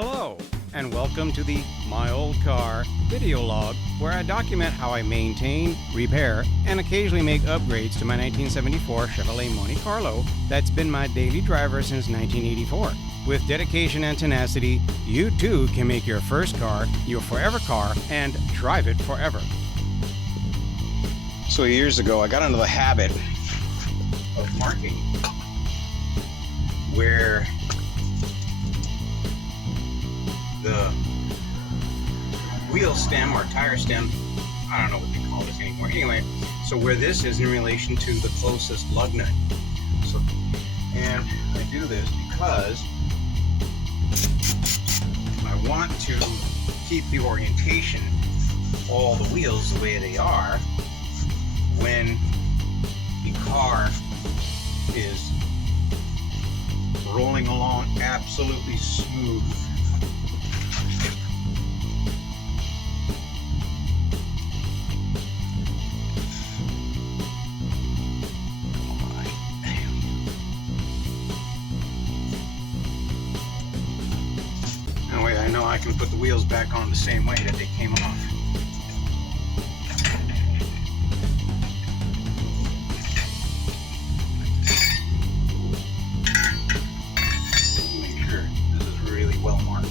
Hello, and welcome to the My Old Car video log, where I document how I maintain, repair, and occasionally make upgrades to my 1974 Chevrolet Monte Carlo that's been my daily driver since 1984. With dedication and tenacity, you too can make your first car your forever car and drive it forever. So years ago, I got into the habit of marking where the wheel stem or tire stem, I don't know what they call this anymore. Anyway, so where this is in relation to the closest lug nut. So, and I do this because I want to keep the orientation of all the wheels the way they are when the car is rolling along absolutely smooth. That way I know I can put the wheels back on the same way that they came off. Make sure this is really well marked.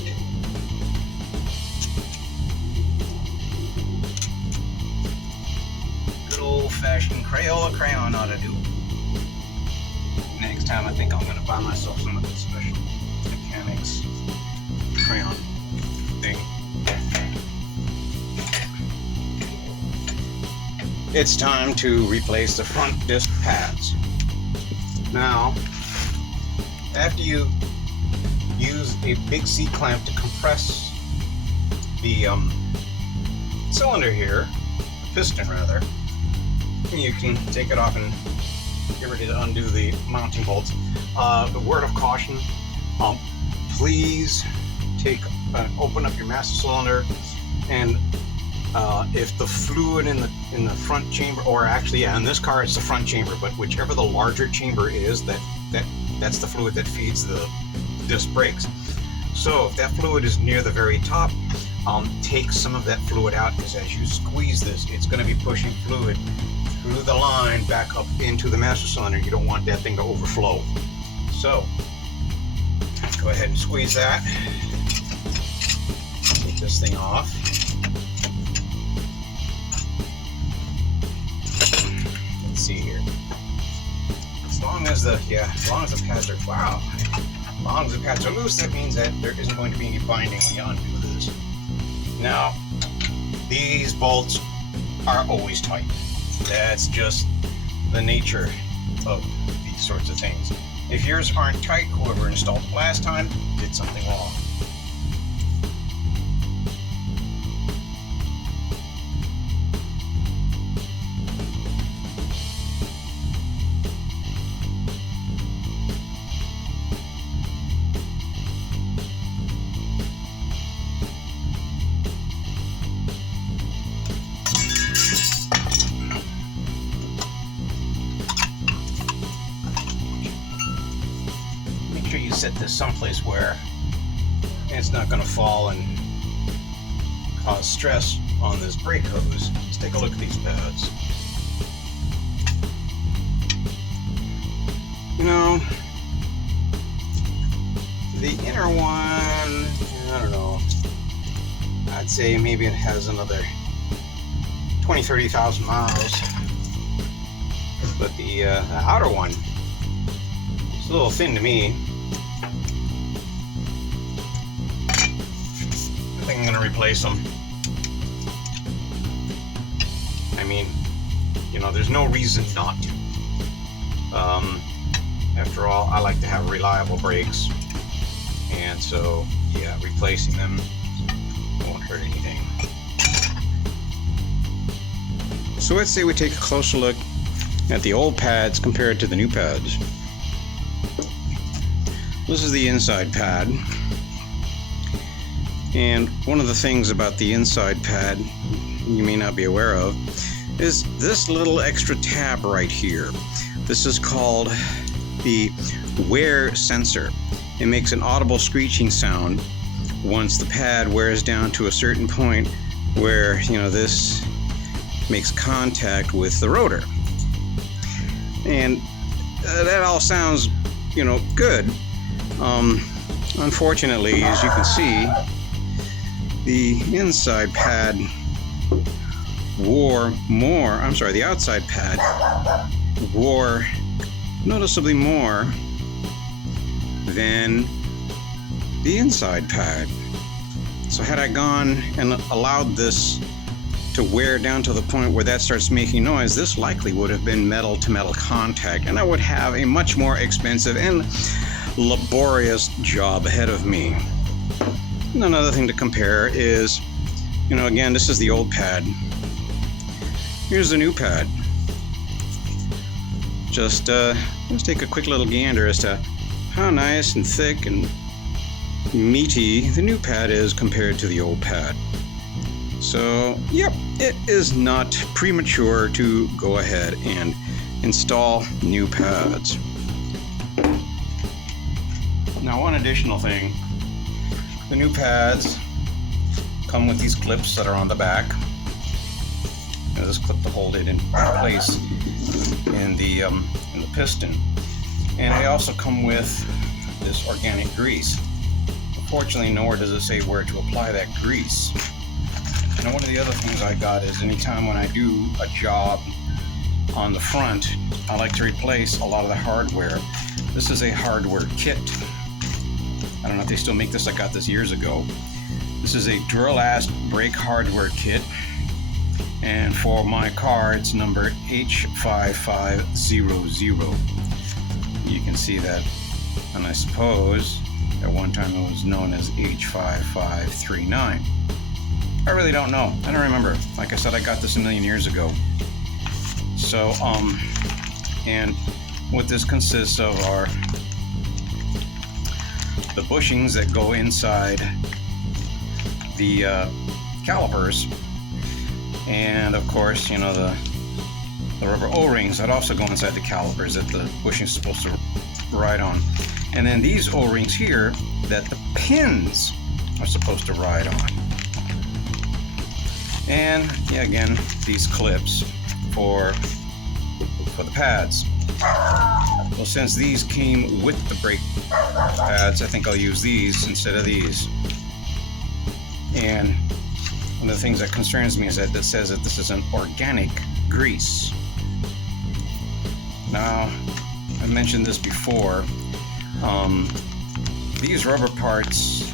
Good old-fashioned Crayola crayon ought to do. Next time I think I'm going to buy myself some of the special mechanics crayon thing. It's time to replace the front disc pads. Now, after you use a big C-clamp to compress the cylinder here, the piston rather, you can take it off and get ready to undo the mounting bolts. The word of caution, please open up your master cylinder, and if the fluid in the front chamber, or actually in this car it's the front chamber, but whichever the larger chamber is, that's the fluid that feeds the disc brakes. So if that fluid is near the very top, take some of that fluid out, because as you squeeze this, it's going to be pushing fluid through the line back up into the master cylinder. You don't want that thing to overflow. So go ahead and squeeze that. Take this thing off. Let's see here. As long as the pads are, wow. As long as the pads are loose, that means that there isn't going to be any binding when you undo this. Now, these bolts are always tight. That's just the nature of these sorts of things. If yours aren't tight, whoever installed it last time did something wrong. Make sure you set this someplace where it's not going to fall and cause stress on this brake hose. Let's take a look at these pads. You know, the inner one, I don't know, I'd say maybe it has another 20-30,000 miles, but the outer one is a little thin to me. I think I'm going to replace them. I mean, you know, there's no reason not to. After all, I like to have reliable brakes, and so yeah, replacing them won't hurt anything. So let's say we take a closer look at the old pads compared to the new pads. This is the inside pad, and one of the things about the inside pad you may not be aware of is this little extra tab right here. This is called the wear sensor. It makes an audible screeching sound once the pad wears down to a certain point where, you know, this makes contact with the rotor. And that all sounds, you know, good. Unfortunately, as you can see, the inside pad wore more, I'm sorry, the outside pad wore noticeably more than the inside pad. So had I gone and allowed this to wear down to the point where that starts making noise, this likely would have been metal to metal contact, and I would have a much more expensive and laborious job ahead of me. And another thing to compare is, you know, again, this is the old pad. Here's the new pad. Just let's take a quick little gander as to how nice and thick and meaty the new pad is compared to the old pad. So, yep, it is not premature to go ahead and install new pads. Now, one additional thing, the new pads come with these clips that are on the back. This clip to hold it in place in the piston, and they also come with this organic grease. Unfortunately, nowhere does it say where to apply that grease. And one of the other things I got is anytime when I do a job on the front, I like to replace a lot of the hardware. This is a hardware kit. I don't know if they still make this. I got this years ago. This is a Duralast brake hardware kit. And for my car, it's number H5500. You can see that, and I suppose at one time it was known as H5539. I really don't know. I don't remember. Like I said, I got this a million years ago. So, and what this consists of are the bushings that go inside the calipers. And of course, you know, the rubber O-rings that also go inside the calipers that the bushing is supposed to ride on. And then these O-rings here that the pins are supposed to ride on. And yeah, again, these clips for the pads. Well, since these came with the brake pads, I think I'll use these instead of these. And one of the things that concerns me is that it says that this is an organic grease. Now, I mentioned this before. These rubber parts,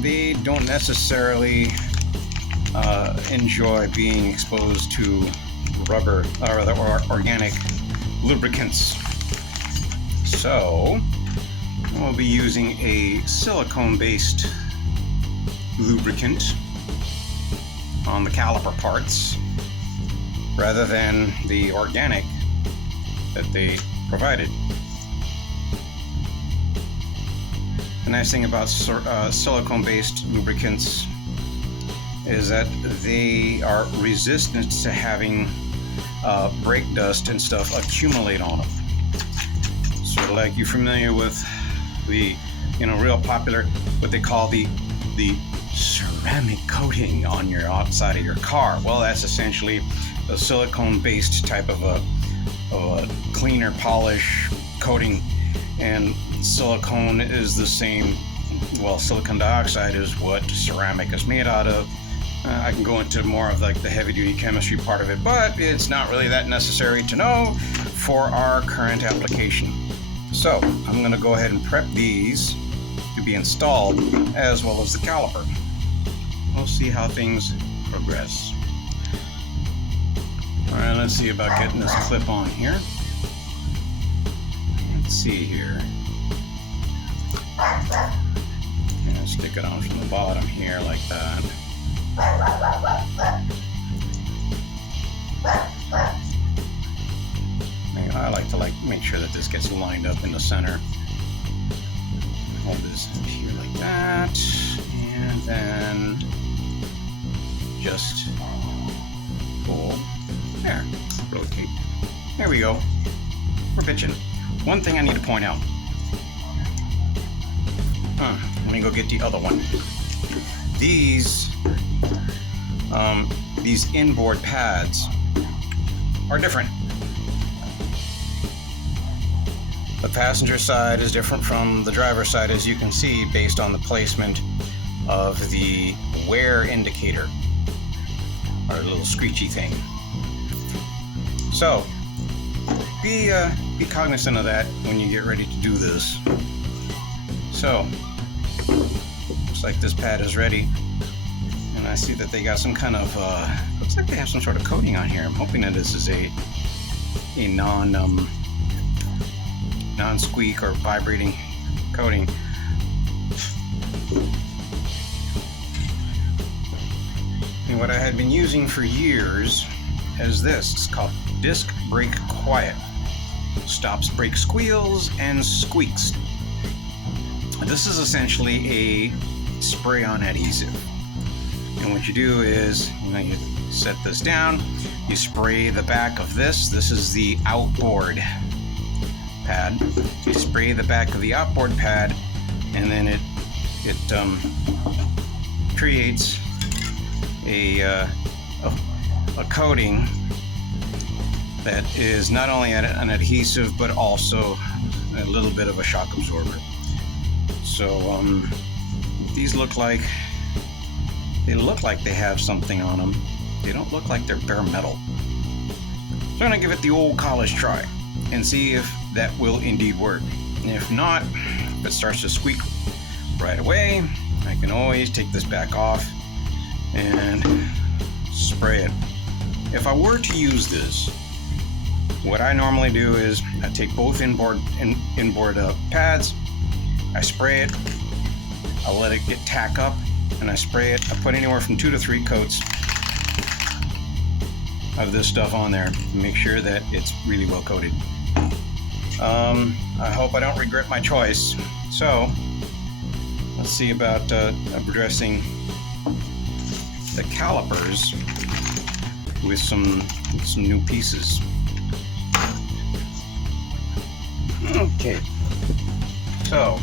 they don't necessarily enjoy being exposed to rubber or organic lubricants. So, we'll be using a silicone-based lubricant on the caliper parts rather than the organic that they provided. The nice thing about silicone-based lubricants is that they are resistant to having brake dust and stuff accumulate on them. Sort of like you're familiar with the, you know, real popular, what they call the ceramic coating on your outside of your car. Well, that's essentially a silicone-based type of a cleaner polish coating, and silicone is the same. Well, silicon dioxide is what ceramic is made out of. I can go into more of like the heavy-duty chemistry part of it, but it's not really that necessary to know for our current application. So I'm going to go ahead and prep these to be installed, as well as the caliper. We'll see how things progress. Alright, let's see about getting this clip on here. Let's see here. And stick it on from the bottom here like that. I like to make sure that this gets lined up in the center. Hold this here like that, and then just pull. There, rotate. There we go. We're pitching. One thing I need to point out. Let me go get the other one. These inboard pads are different. The passenger side is different from the driver's side, as you can see, based on the placement of the wear indicator, our little screechy thing. So be cognizant of that when you get ready to do this. So looks like this pad is ready, and I see that they got some kind of looks like they have some sort of coating on here. I'm hoping that this is a non-squeak or vibrating coating. And what I had been using for years is this. It's called Disc Brake Quiet. Stops brake squeals and squeaks. This is essentially a spray-on adhesive. And what you do is, you set this down, you spray the back of this. This is the outboard pad. You spray the back of the outboard pad, and then it creates a coating that is not only an adhesive but also a little bit of a shock absorber. So these look like they have something on them. They don't look like they're bare metal. So I'm gonna give it the old college try and see if that will indeed work. And if not, if it starts to squeak right away, I can always take this back off and spray it. If I were to use this, what I normally do is I take both inboard pads, I spray it, I let it get tack up, and I spray it. I put anywhere from 2 to 3 coats of this stuff on there to make sure that it's really well coated. I hope I don't regret my choice. So let's see about addressing the calipers with some new pieces. Okay, so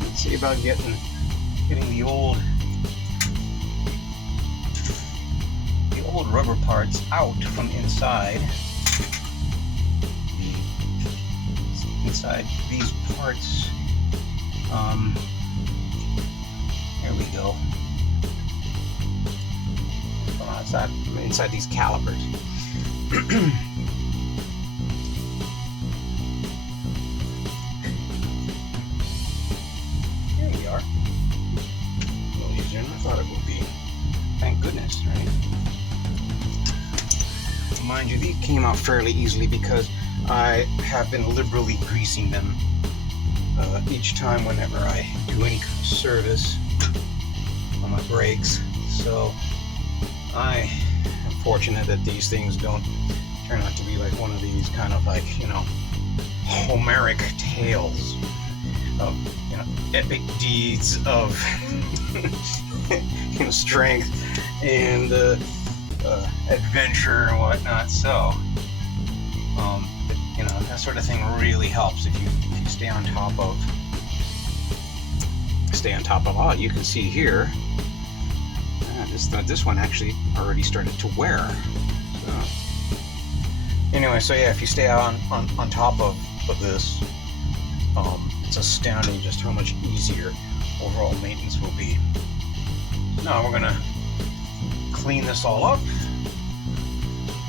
let's see about getting the old rubber parts out from inside these parts. Here we go. Inside these calipers. Here we are. A little easier than I thought it would be. Thank goodness, right? Mind you, these came out fairly easily because I have been liberally greasing them each time whenever I do any kind of service on my brakes. So I am fortunate that these things don't turn out to be like one of these kind of like, Homeric tales of, epic deeds of strength and adventure and whatnot. So that sort of thing really helps if you stay on top of all. You can see here this one actually already started to wear. So anyway, so yeah, if you stay on top of this, it's astounding just how much easier overall maintenance will be. Now we're gonna clean this all up.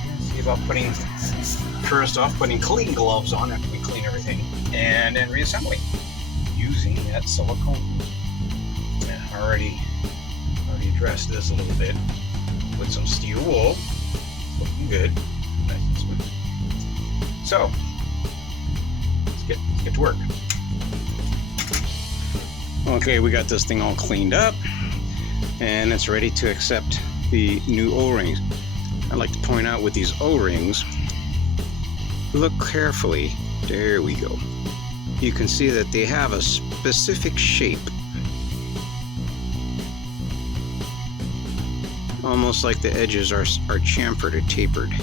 Let's see about putting clean gloves on after we clean everything, and then reassembly using that silicone. Yeah, I already addressed this a little bit with some steel wool. Looking good, nice and smooth. So let's get to work. Okay, we got this thing all cleaned up, and it's ready to accept the new O-rings. I'd like to point out with these O-rings, look carefully. There we go. You can see that they have a specific shape. Almost like the edges are chamfered or tapered.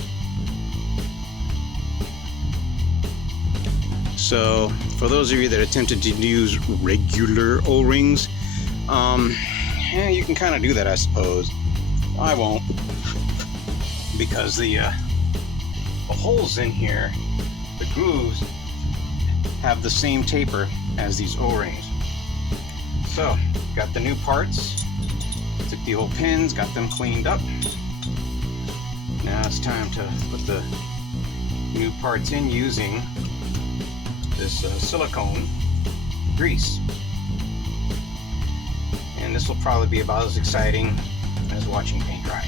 So for those of you that attempted to use regular O-rings, Yeah, you can kind of do that, I suppose. I won't, because the holes in here, the grooves, have the same taper as these O-rings. So, got the new parts, took the old pins, got them cleaned up. Now it's time to put the new parts in using this silicone grease. And this will probably be about as exciting as watching paint dry.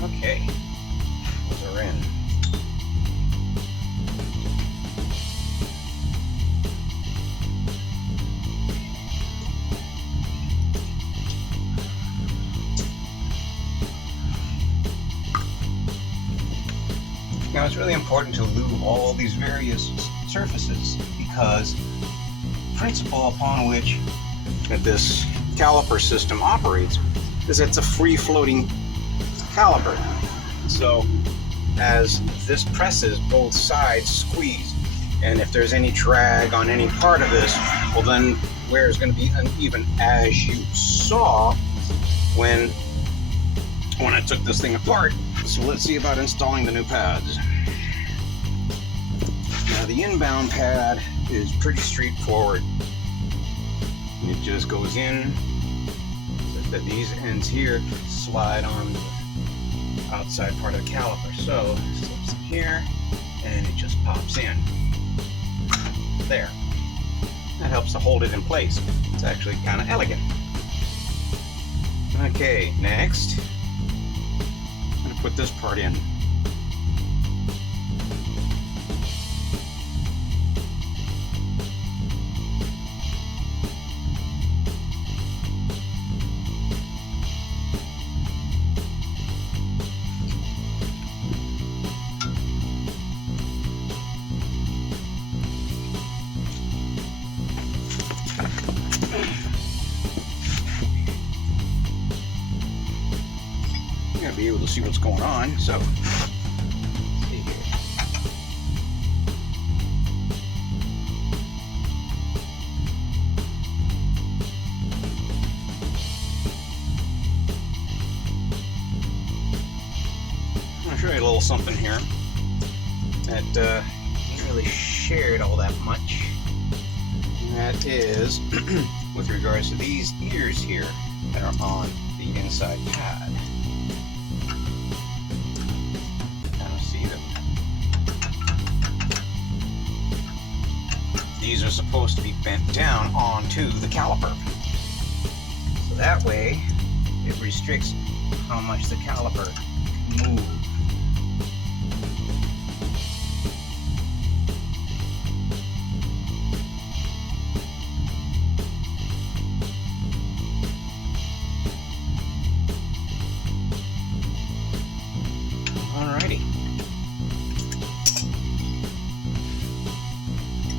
Okay, those are in. Now it's really important to lube all these various surfaces, because the principle upon which this caliper system operates is it's a free-floating caliper. So as this presses, both sides squeeze, and if there's any drag on any part of this, well then wear is going to be uneven, as you saw when I took this thing apart. So let's see about installing the new pads. Now the inbound pad is pretty straightforward. It just goes in, so that these ends here slide on the outside part of the caliper. So it slips in here and it just pops in. There. That helps to hold it in place. It's actually kind of elegant. Okay, next I'm going to put this part in. You're going to be able to see what's going on, so see here. I'm going to show you a little something here that ain't really shared all that much. And that is with regards to these ears here that are on the inside pad. Kind of see them. These are supposed to be bent down onto the caliper. So that way it restricts how much the caliper can move. Alrighty.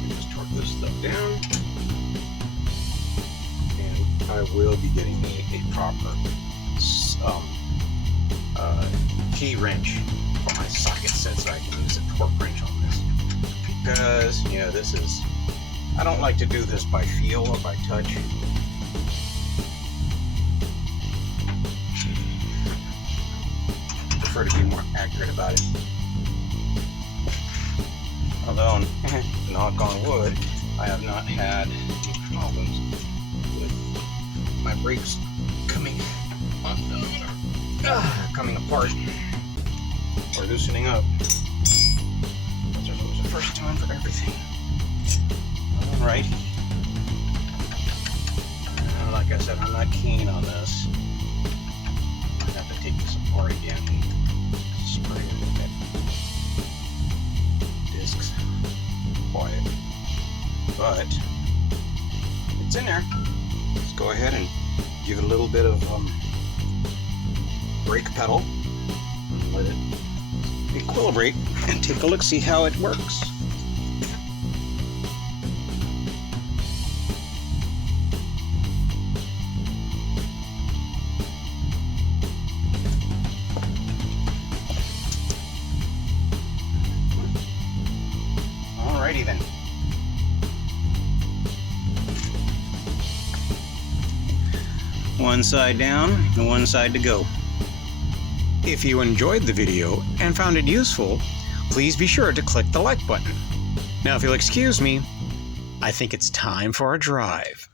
Just torque this stuff down. And I will be getting me a proper key wrench for my socket set so I can use a torque wrench on this. Because, you know, this is, I don't like to do this by feel or by touch. Prefer to be more accurate about it. Although, knock on wood, I have not had any problems with my brakes coming undone or coming apart or loosening up. But there's always a first time for everything. Alright. Like I said, I'm not keen on this. I have to take this apart again and Discs quiet, but it's in there. Let's go ahead and give it a little bit of brake pedal. Let it equilibrate and take a look, see how it works. Alrighty then. One side down and one side to go. If you enjoyed the video and found it useful, please be sure to click the like button. Now, if you'll excuse me, I think it's time for a drive.